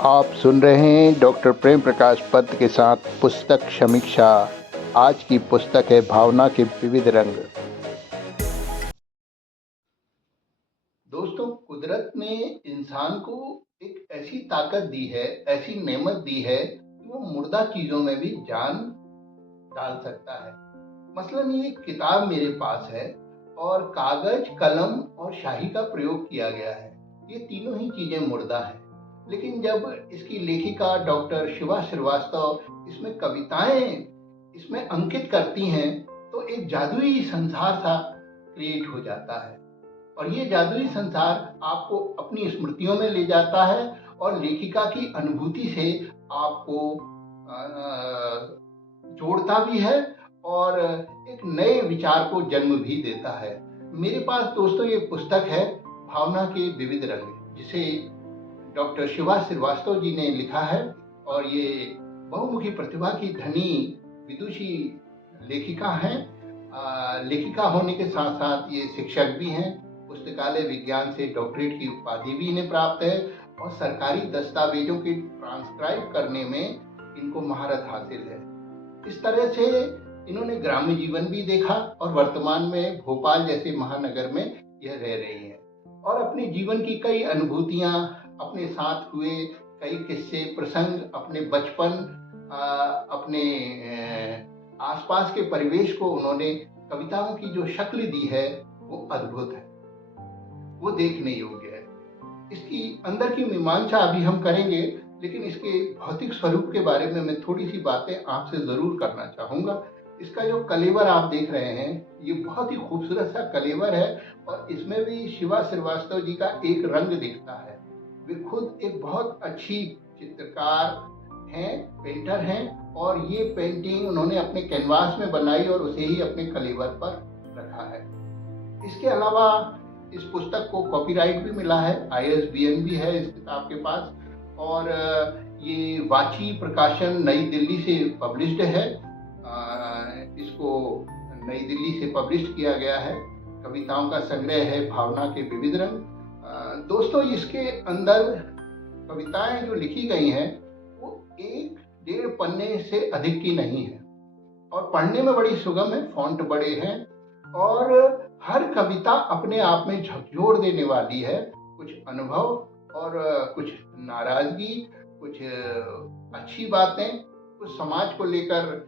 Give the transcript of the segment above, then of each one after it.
आप सुन रहे हैं डॉक्टर प्रेम प्रकाश पत्र के साथ पुस्तक समीक्षा। आज की पुस्तक है भावना के विविध रंग। दोस्तों, कुदरत ने इंसान को एक ऐसी ताकत दी है, ऐसी नेमत दी है कि वो मुर्दा चीजों में भी जान डाल सकता है। मसलन ये किताब मेरे पास है और कागज, कलम और शाही का प्रयोग किया गया है। ये तीनों ही चीजें मुर्दा हैं। लेकिन जब इसकी लेखिका डॉक्टर शिवा श्रीवास्तव इसमें कविताएं इसमें अंकित करती हैं तो एक जादुई संसार सा क्रिएट हो जाता है। और ये जादुई संसार आपको अपनी स्मृतियों में ले जाता है और लेखिका की अनुभूति से आपको जोड़ता भी है और एक नए विचार को जन्म भी देता है। मेरे पास दोस्तों ये पुस्तक है भावना के विविध रंग, जिसे डॉक्टर शिवा श्रीवास्तव जी ने लिखा है। और ये बहुमुखी प्रतिभा की धनी विदुषी लेखिका हैं। लेखिका होने के साथ साथ ये शिक्षक भी हैं। पुस्तकालय विज्ञान से डॉक्टरेट की उपाधि भी इन्हें प्राप्त है और सरकारी दस्तावेजों के ट्रांसक्राइब करने में इनको महारत हासिल है। इस तरह से इन्होंने ग्राम्य जीवन भी देखा और वर्तमान में भोपाल जैसे महानगर में यह रह रही हैं और अपने जीवन की कई अनुभूतियां, अपने साथ हुए कई किस्से प्रसंग, अपने बचपन, अपने आसपास के परिवेश को उन्होंने कविताओं की जो शक्ल दी है वो अद्भुत है, वो देखने योग्य है। इसकी अंदर की मीमांसा अभी हम करेंगे, लेकिन इसके भौतिक स्वरूप के बारे में मैं थोड़ी सी बातें आपसे जरूर करना चाहूंगा। इसका जो कलेवर आप देख रहे हैं ये बहुत ही खूबसूरत सा कलेवर है और इसमें भी शिवा श्रीवास्तव जी का एक रंग दिखता है। वे खुद एक बहुत अच्छी चित्रकार हैं, पेंटर हैं और ये पेंटिंग उन्होंने अपने कैनवास में बनाई और उसे ही अपने कलेवर पर रखा है। इसके अलावा इस पुस्तक को कॉपीराइट भी मिला है, ISBN भी है इस किताब के पास और ये वाची प्रकाशन नई दिल्ली से पब्लिश्ड है। इसको नई दिल्ली से पब्लिश किया गया है। कविताओं का संग्रह है भावना के विविध रंग। दोस्तों, इसके अंदर कविताएं जो लिखी गई हैं वो 1-1.5 पन्ने से अधिक की नहीं है और पढ़ने में बड़ी सुगम है, फॉन्ट बड़े हैं और हर कविता अपने आप में झकझोर देने वाली है। कुछ अनुभव और कुछ नाराजगी, कुछ अच्छी बातें, कुछ समाज को लेकर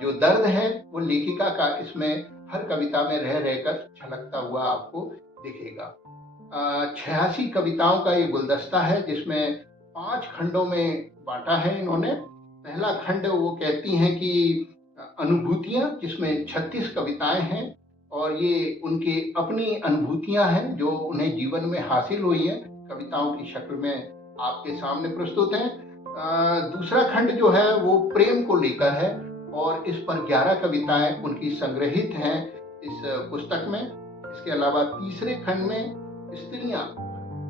जो दर्द है वो लेखिका का इसमें हर कविता में रह रहकर छलकता हुआ आपको दिखेगा। 86 कविताओं का ये गुलदस्ता है जिसमें 5 खंडों में बांटा है इन्होंने। पहला खंड वो कहती हैं कि अनुभूतियां, जिसमें 36 कविताएं हैं और ये उनके अपनी अनुभूतियां हैं जो उन्हें जीवन में हासिल हुई हैं, कविताओं की शक्ल में आपके सामने प्रस्तुत हैं। दूसरा खंड जो है वो प्रेम को लेकर है और इस पर 11 कविताएं उनकी संग्रहित हैं इस पुस्तक में। इसके अलावा तीसरे खंड में स्त्रियां,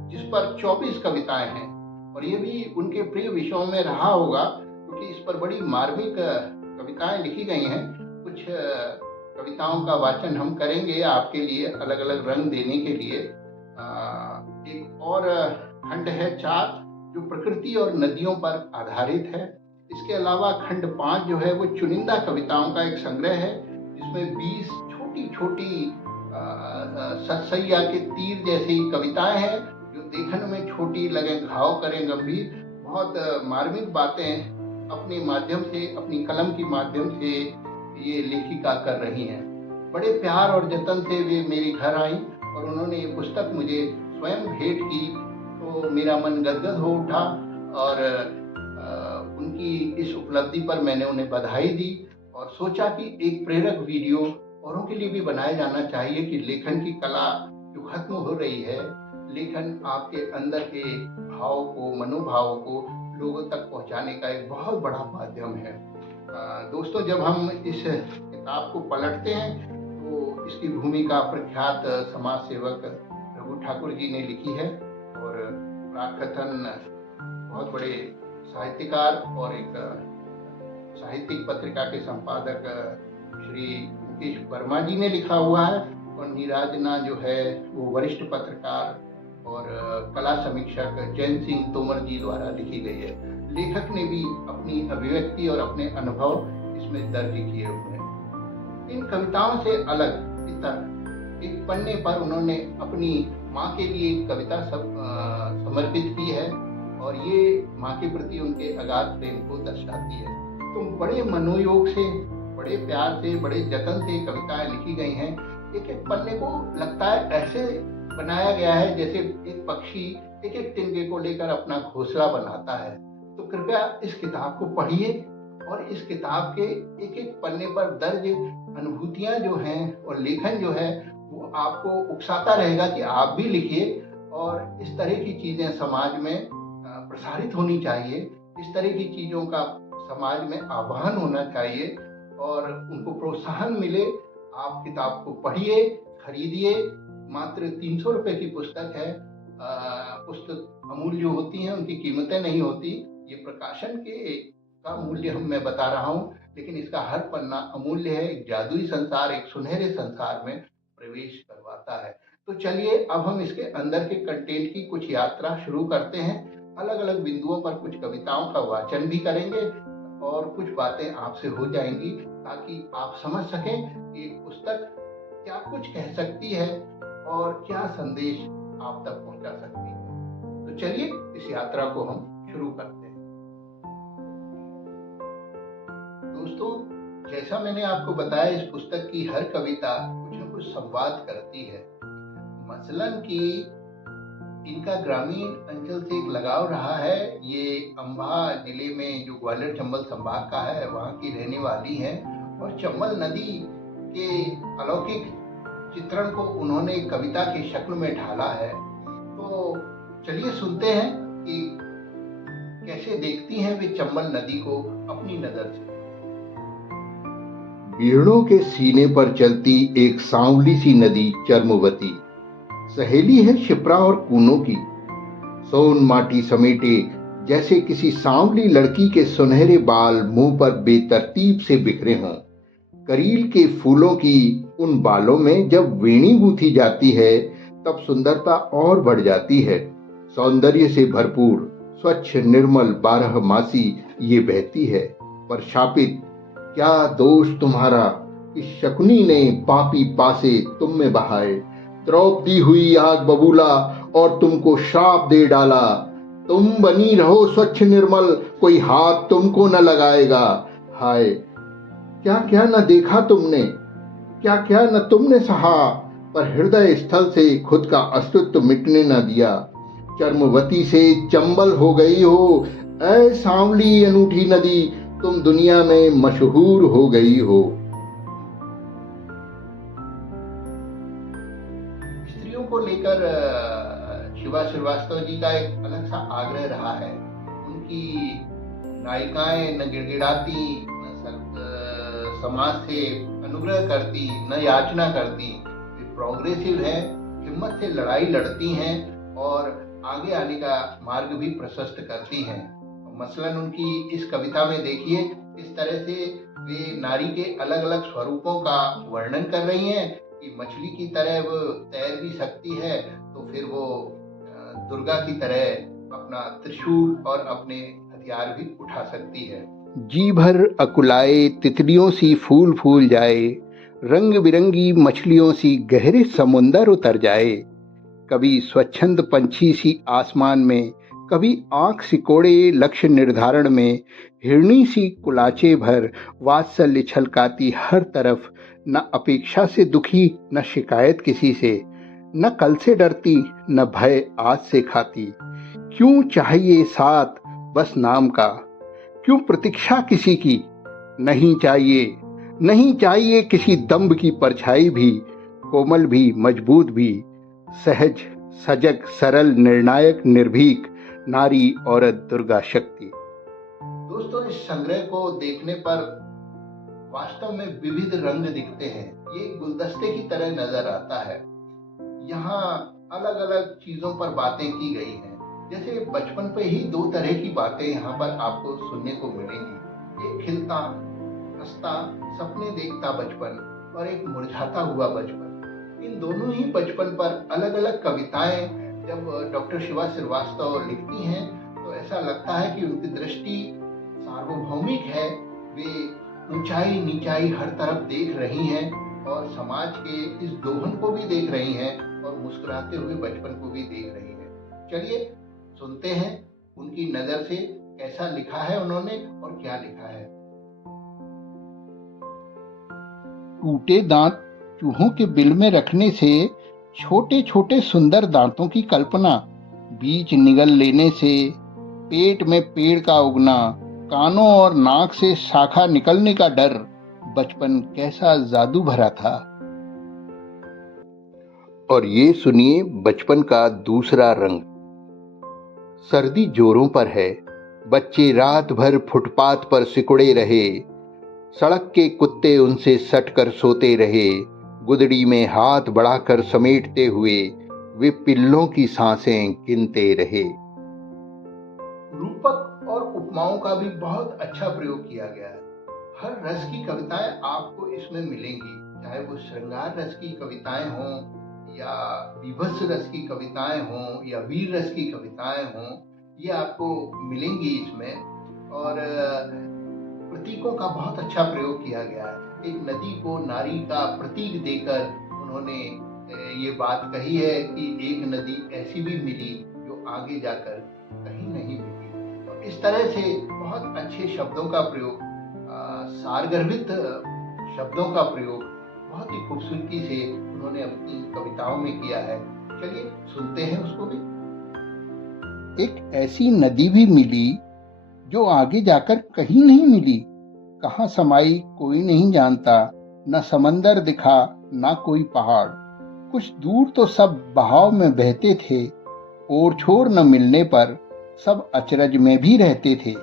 जिस पर 24 कविताएं हैं और ये भी उनके प्रिय विषयों में रहा होगा क्योंकि इस पर बड़ी मार्मिक कविताएं लिखी गई हैं। कुछ कविताओं का वाचन हम करेंगे आपके लिए अलग अलग रंग देने के लिए। एक और खंड है 4 जो प्रकृति और नदियों पर आधारित है। इसके अलावा खंड 5 जो है वो चुनिंदा कविताओं का एक संग्रह है जिसमें 20 छोटी छोटी सतसैया के तीर जैसी कविताएं हैं जो देखने में छोटी लगे, घाव करें गंभीर। बहुत मार्मिक बातें अपने माध्यम से, अपनी कलम के माध्यम से ये लेखिका कर रही हैं। बड़े प्यार और जतन से वे मेरे घर आई और उन्होंने ये पुस्तक मुझे स्वयं भेंट की तो मेरा मन गदगद हो उठा और उनकी इस उपलब्धि पर मैंने उन्हें बधाई दी और सोचा कि एक प्रेरक वीडियो औरों के लिए भी बनाया जाना चाहिए कि लेखन की कला जो खत्म हो रही है, लेखन आपके अंदर के भाव को, मनोभाव को लोगों तक पहुंचाने का एक बहुत बड़ा माध्यम है। दोस्तों, जब हम इस किताब को पलटते हैं तो इसकी भूमिका प्रख्यात समाज सेवक रघु ठाकुर जी ने लिखी है और प्राकथन बहुत बड़े साहित्यकार और एक साहित्यिक पत्रिका के संपादक श्री मुकेश वर्मा जी ने लिखा हुआ है और नीराजना जो है वो वरिष्ठ पत्रकार और कला समीक्षक जैन सिंह तोमर जी द्वारा लिखी गई है। लेखक ने भी अपनी अभिव्यक्ति और अपने अनुभव इसमें दर्ज किए हुए हैं। इन कविताओं से अलग इतर एक पन्ने पर उन्होंने अपनी माँ के लिए एक कविता समर्पित की है और ये माँ के प्रति उनके अगाध प्रेम को दर्शाती है। तो बड़े मनोयोग से, बड़े प्यार से, बड़े जतन से कविताएं लिखी गई हैं। एक एक पन्ने को लगता है ऐसे बनाया गया है जैसे एक पक्षी एक एक तिनके को लेकर अपना घोंसला बनाता है। तो कृपया इस किताब को पढ़िए और इस किताब के एक एक पन्ने पर दर्ज अनुभूतियां जो हैं और लेखन जो है वो आपको उकसाता रहेगा कि आप भी लिखिए और इस तरह की चीजें समाज में प्रसारित होनी चाहिए। इस तरह की चीजों का समाज में आह्वान होना चाहिए और उनको प्रोत्साहन मिले। आप किताब को पढ़िए, खरीदिए। मात्र 300 रुपए की पुस्तक है। पुस्तक अमूल्य होती हैं, उनकी कीमतें नहीं होती। ये प्रकाशन के का मूल्य मैं बता रहा हूँ, लेकिन इसका हर पन्ना अमूल्य है। एक जादुई संसार, एक सुनहरे संसार में प्रवेश करवाता है। तो चलिए अब हम इसके अंदर के कंटेंट की कुछ यात्रा शुरू करते हैं। अलग अलग बिंदुओं पर कुछ कविताओं का वाचन भी करेंगे और कुछ बातें आपसे हो जाएंगी ताकि आप समझ सकें कि पुस्तक क्या कुछ कह सकती है और क्या संदेश आप तक पहुंचा सकती है। तो चलिए इस यात्रा को हम शुरू करते हैं। दोस्तों, जैसा मैंने आपको बताया, इस पुस्तक की हर कविता कुछ न कुछ संवाद करती है। मसलन कि इनका ग्रामीण अंचल से एक लगाव रहा है। ये अम्बा जिले में जो ग्वालियर चंबल संभाग का है वहाँ की रहने वाली है और चंबल नदी के अलौकिक चित्रण को उन्होंने कविता की शक्ल में ढाला है। तो चलिए सुनते हैं कि कैसे देखती हैं वे चंबल नदी को अपनी नजर से। बीहड़ों के सीने पर चलती एक सांवली सी नदी चर्मवती, सहेली है शिप्रा और कूनों की। सोन माटी समेटे जैसे किसी सांवली लड़की के सुनहरे बाल मुंह पर बेतरतीब से बिखरे हों। करील के फूलों की उन बालों में जब वेणी गूंथी जाती है तब सुंदरता और बढ़ जाती है। सौंदर्य से भरपूर स्वच्छ निर्मल 12 मासी ये बहती है। पर शापित, क्या दोष तुम्हारा, इस शकुनी ने पापी पासे तुम में बहाए। द्रौपदी हुई आग बबूला और तुमको श्राप दे डाला। तुम बनी रहो स्वच्छ निर्मल, कोई हाथ तुमको न लगाएगा। हाय, क्या क्या न देखा तुमने, क्या क्या न तुमने सहा, पर हृदय स्थल से खुद का अस्तित्व मिटने न दिया। चर्मवती से चंबल हो गई हो, ऐ सांवली अनूठी नदी, तुम दुनिया में मशहूर हो गई हो। स्त्रियों को लेकर शिवा श्रीवास्तव जी का एक अलग सा आग्रह रहा है। उनकी नायिकाएं न गिड़गिड़ाती, न समाज से अनुग्रह करती, न याचना करती। वे प्रोग्रेसिव हैं, हिम्मत से लड़ाई लड़ती हैं और आगे आने का मार्ग भी प्रशस्त करती हैं। मसलन उनकी इस कविता में देखिए इस तरह से वे नारी के अलग अलग स्वरूपों का वर्णन कर रही हैं कि मछली की तरह वो तैर भी सकती है, तो फिर वो दुर्गा की तरह अपना त्रिशूल और अपने हथियार भी उठा सकती है। जी भर अकुलाए तितलियों सी फूल फूल जाए, रंग बिरंगी मछलियों सी गहरे समुंदर उतर जाए। कभी स्वच्छंद पंछी सी आसमान में, कभी आंख सिकोड़े लक्ष्य निर्धारण में। हिरणी सी कुलाचे भर वात्सल्य छलकाती हर तरफ, न अपेक्षा से दुखी न शिकायत किसी से, न कल से डरती न भय आज से खाती। क्यों चाहिए साथ बस नाम का, क्यों प्रतीक्षा किसी की, नहीं चाहिए किसी दम्भ की परछाई भी। कोमल भी मजबूत भी, सहज सजग सरल निर्णायक निर्भीक, नारी औरत दुर्गा शक्ति। दोस्तों, इस संग्रह को देखने पर वास्तव में विविध रंग दिखते हैं। ये गुलदस्ते की तरह नजर आता है। यहाँ अलग अलग चीजों पर बातें की गई हैं। जैसे बचपन पे ही दो तरह की बातें यहाँ पर आपको सुनने को मिलेंगी। एक खिलता हंसता सपने देखता बचपन और एक मुरझाता हुआ बचपन। इन दोनों ही बचपन पर अलग अलग कविताएं जब डॉक्टर शिवा श्रीवास्तव लिखती हैं तो ऐसा लगता है कि उनकी दृष्टि सार्वभौमिक है। वे ऊंचाई नीचाई हर तरफ देख रही हैं और समाज के इस दोहन को भी देख रही हैं और मुस्कुराते हुए बचपन को भी देख रही हैं। चलिए सुनते हैं उनकी नज़र से कैसा लिखा है उन्होंने और क्या लिखा है। टूटे दांत चूहों के बिल में रखने से छोटे छोटे सुंदर दांतों की कल्पना, बीज निगल लेने से पेट में पेड़ का उगना, कानों और नाक से शाखा निकलने का डर, बचपन कैसा जादू भरा था। और ये सुनिए बचपन का दूसरा रंग। सर्दी जोरों पर है, बच्चे रात भर फुटपाथ पर सिकुड़े रहे, सड़क के कुत्ते उनसे सटकर सोते रहे, गुदड़ी में हाथ बढ़ाकर समेटते हुए वे पिल्लों की सांसें गिनते रहे। रूपक और उपमाओं का भी बहुत अच्छा प्रयोग किया गया है। हर रस की कविताएं आपको इसमें मिलेंगी, चाहे वो श्रृंगार रस की कविताएं हों या विभत्स रस की कविताएं हों या वीर रस की कविताएं हों, ये आपको मिलेंगी इसमें। और प्रतीकों का बहुत अच्छा प्रयोग किया गया है। एक नदी को नारी का प्रतीक देकर उन्होंने ये बात कही है कि एक नदी ऐसी भी मिली जो आगे जाकर कहीं नहीं मिली। तो इस तरह से बहुत अच्छे शब्दों का प्रयोग, सारगर्भित शब्दों का प्रयोग बहुत ही खूबसूरती से उन्होंने अपनी कविताओं में किया है। चलिए सुनते हैं उसको भी। एक ऐसी नदी भी मिली जो आगे जाकर कहीं नहीं मिली, कहाँ समाई कोई नहीं जानता, न समंदर दिखा न कोई पहाड़, कुछ दूर तो सब बहाव में बहते थे, और छोर न मिलने पर सब अचरज में भी रहते थे।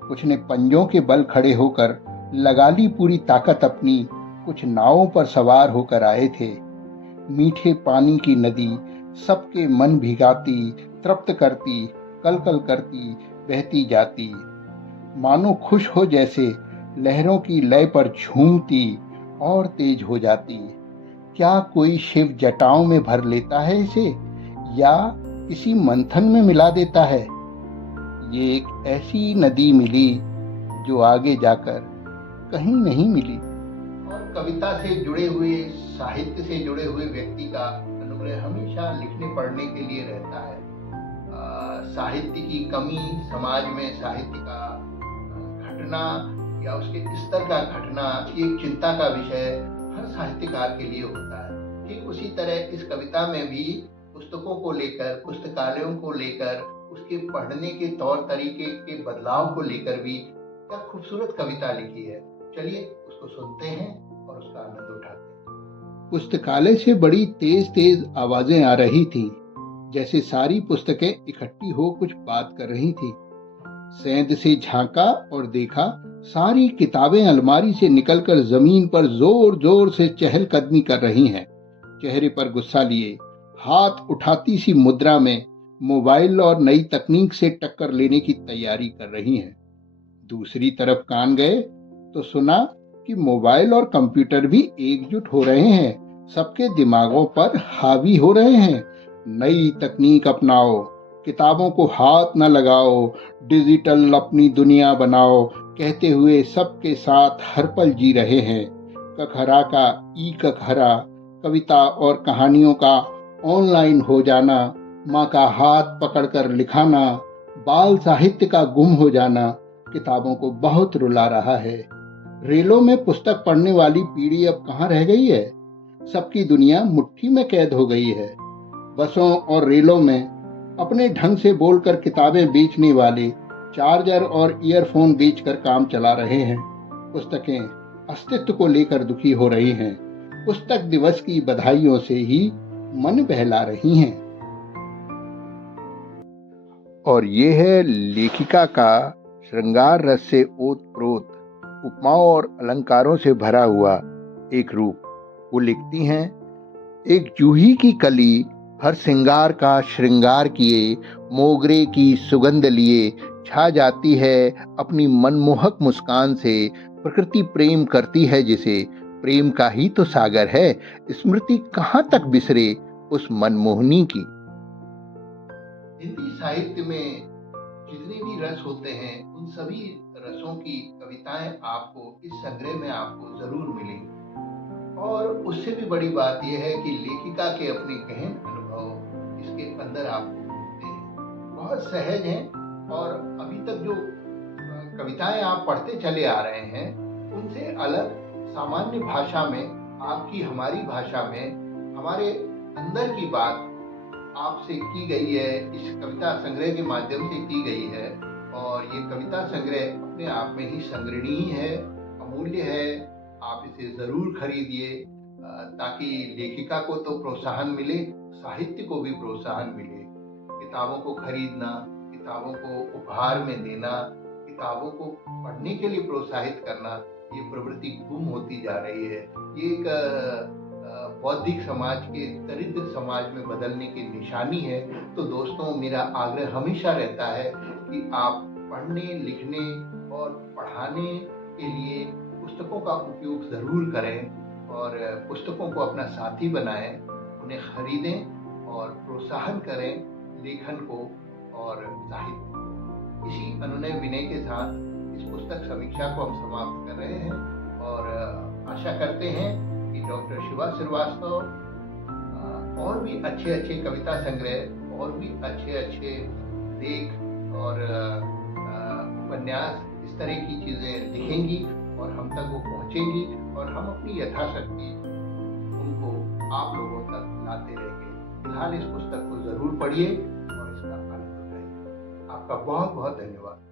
कुछ ने पंजों के बल खड़े होकर लगा ली पूरी ताकत अपनी, कुछ नावों पर सवार होकर आए थे। मीठे पानी की नदी सबके मन भिगाती, तृप्त करती, कल कल करती, बहती जाती, मानो खुश हो जैसे लहरों की लय पर झूमती और तेज हो जाती। क्या कोई शिव जटाओं में भर लेता है इसे, या किसी मंथन में मिला देता है? ये एक ऐसी नदी मिली जो आगे जाकर कहीं नहीं मिली। और कविता से जुड़े हुए, साहित्य से जुड़े हुए व्यक्ति का अनुग्रह हमेशा लिखने पढ़ने के लिए रहता है। साहित्य की कमी, समाज में साहित्य का घटना या उसके स्तर का घटना एक चिंता का विषय हर साहित्यकार के लिए होता है। ठीक उसी तरह इस कविता में भी पुस्तकों को लेकर, पुस्तकालयों को लेकर, उसके पढ़ने के तौर तरीके के बदलाव को लेकर भी क्या खूबसूरत कविता लिखी है। चलिए उसको सुनते हैं और उसका आनंद उठाते हैं। पुस्तकालय से बड़ी तेज तेज आवाजें आ रही थी, जैसे सारी पुस्तकें इकट्ठी हो कुछ बात कर रही थी। सेंध से झांका और देखा, सारी किताबें अलमारी से निकलकर जमीन पर जोर जोर से चहलकदमी कर रही हैं। चेहरे पर गुस्सा लिए, हाथ उठाती सी मुद्रा में मोबाइल और नई तकनीक से टक्कर लेने की तैयारी कर रही हैं। दूसरी तरफ कान गए तो सुना कि मोबाइल और कंप्यूटर भी एकजुट हो रहे हैं, सबके दिमागों पर हावी हो रहे हैं। नई तकनीक अपनाओ, किताबों को हाथ न लगाओ, डिजिटल अपनी दुनिया बनाओ कहते हुए सबके साथ हर पल जी रहे हैं। कखहरा का ई कखहरा, कविता और कहानियों का ऑनलाइन हो जाना, माँ का हाथ पकड़कर लिखाना, बाल साहित्य का गुम हो जाना किताबों को बहुत रुला रहा है। रेलों में पुस्तक पढ़ने वाली पीढ़ी अब कहाँ रह गई है? सबकी दुनिया मुट्ठी में कैद हो गई है। बसों और रेलों में अपने ढंग से बोलकर किताबें बेचने वाले चार्जर और ईयरफोन बेचकर काम चला रहे हैं। पुस्तकें अस्तित्व को लेकर दुखी हो रही हैं। पुस्तक दिवस की बधाइयों से ही मन बहला रही हैं। और ये है लेखिका का श्रृंगार रस से ओतप्रोत, उपमाओं और अलंकारों से भरा हुआ एक रूप। वो लिखती हैं, एक जूही की कली हर श्रृंगार का श्रृंगार किए, मोगरे की सुगंध लिए छा जाती है अपनी मनमोहक मुस्कान से। प्रकृति प्रेम करती है जिसे, प्रेम का ही तो सागर है, स्मृति कहाँ तक बिसरे उस मनमोहनी की। हिंदी साहित्य में जितने भी रस होते हैं, उन सभी रसों की कविताएं आपको इस संग्रह में आपको ज़रूर मिलेंगी। और उससे भी बड़ी बात यह है कि लेखिका के अपने गहन अनुभव इसके अंदर आपको मिलते हैं। बहुत सहज हैं और अभी तक जो कविताएं आप पढ़ते चले आ रहे हैं, उनसे अलग सामान्य भाषा में, आपकी हमारी भाषा में, हमारे अंदर की बात आपसे की गई है, इस कविता संग्रह के माध्यम से की गई है। और ये कविता संग्रह अपने आप में ही संग्रहणीय है, अमूल्य है। आप इसे ज़रूर खरीदिए ताकि लेखिका को तो प्रोत्साहन मिले, साहित्य को भी प्रोत्साहन मिले। किताबों को खरीदना, किताबों को उपहार में देना, किताबों को पढ़ने के लिए प्रोत्साहित करना, ये प्रवृत्ति गुम होती जा रही है। ये एक बौद्धिक समाज के दरिद्र समाज में बदलने की निशानी है। तो दोस्तों, मेरा आग्रह हमेशा रहता है कि आप पढ़ने, लिखने और पढ़ाने के लिए पुस्तकों का उपयोग ज़रूर करें और पुस्तकों को अपना साथी बनाएं, उन्हें खरीदें और प्रोत्साहन करें लेखन को और साहित्य को। इसी अनुनय विनय के साथ इस पुस्तक समीक्षा को हम समाप्त कर रहे हैं और आशा करते हैं कि डॉक्टर शिवा श्रीवास्तव और भी अच्छे अच्छे कविता संग्रह और भी अच्छे अच्छे लेख और उपन्यास, इस तरह की चीज़ें लिखेंगी और हम तक वो पहुँचेंगी और हम अपनी यथाशक्ति उनको आप लोगों तक लाते रहेंगे। फिलहाल इस पुस्तक को ज़रूर पढ़िए और इसका आनंद उठाइए। आपका बहुत बहुत धन्यवाद।